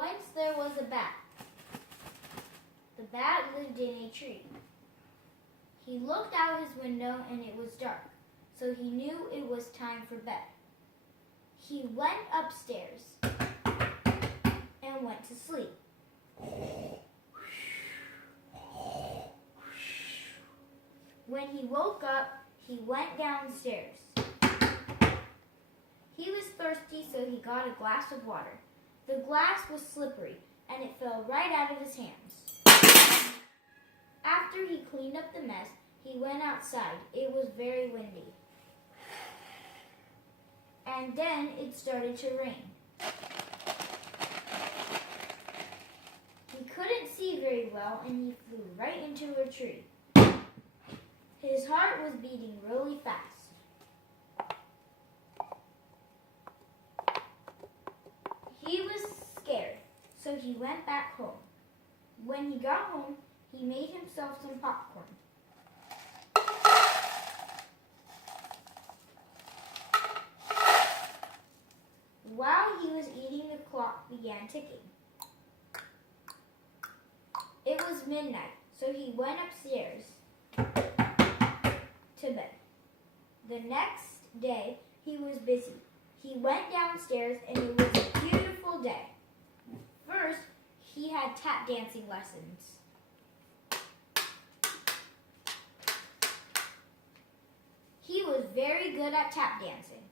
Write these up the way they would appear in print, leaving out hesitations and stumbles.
Once there was a bat. The bat lived in a tree. He looked out his window and it was dark, so he knew it was time for bed. He went upstairs and went to sleep. When he woke up, he went downstairs. He was thirsty, so he got a glass of water. The glass was slippery, and it fell right out of his hands. After he cleaned up the mess, he went outside. It was very windy. And then it started to rain. He couldn't see very well, and he flew right into a tree. His heart was beating really fast. He was scared, so he went back home. When he got home, he made himself some popcorn. While he was eating, the clock began ticking. It was midnight, so he went upstairs to bed. The next day, he was busy. He went downstairs and it was a beautiful day. First, he had tap dancing lessons. He was very good at tap dancing.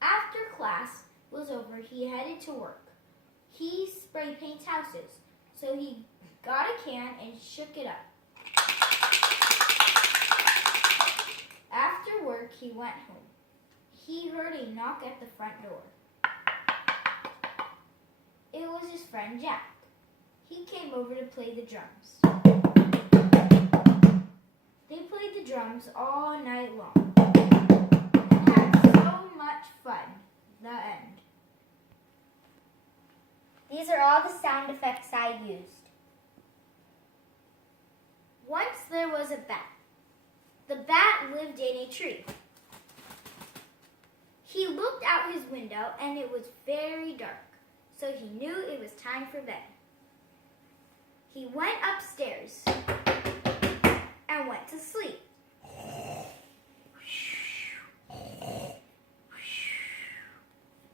After class was over, he headed to work. He spray paints houses, so he got a can and shook it up. After work, he went home. He heard a knock at the front door. It was his friend Jack. He came over to play the drums. They played the drums all night long and had so much fun. The end. These are all the sound effects I used. Once there was a bat. The bat lived in a tree. He looked out his window and it was very dark, so he knew it was time for bed. He went upstairs and went to sleep.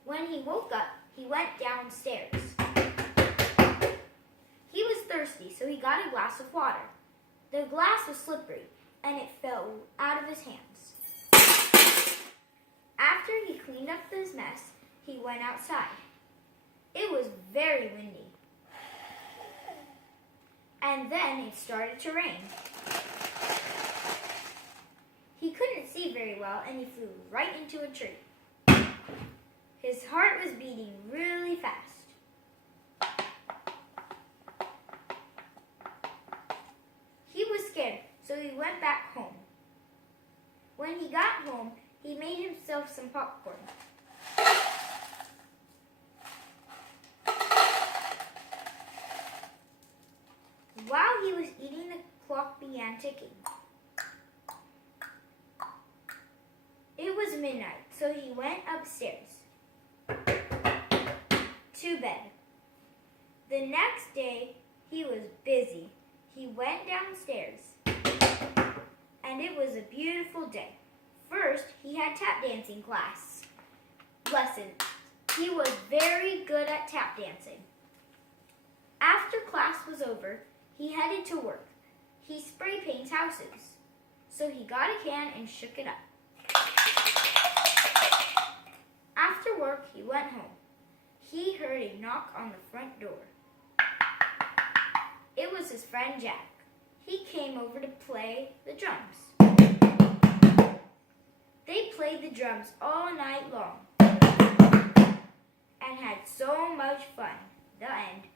When he woke up, he went downstairs. He was thirsty, so he got a glass of water. The glass was slippery, and it fell out of his hands. After he cleaned up his mess, he went outside. It was very windy. And then it started to rain. He couldn't see very well, and he flew right into a tree. His heart was beating really fast. He was scared, so he went back home. When he got home, he made himself some popcorn. While he was eating, the clock began ticking. It was midnight, so he went upstairs to bed. The next day, he was busy. He went downstairs, and it was a beautiful day. First, he had tap dancing lessons. He was very good at tap dancing. After class was over, he headed to work. He spray paints houses, so he got a can and shook it up. After work, he went home. He heard a knock on the front door. It was his friend Jack. He came over to play the drums. They played the drums all night long and had so much fun. The end.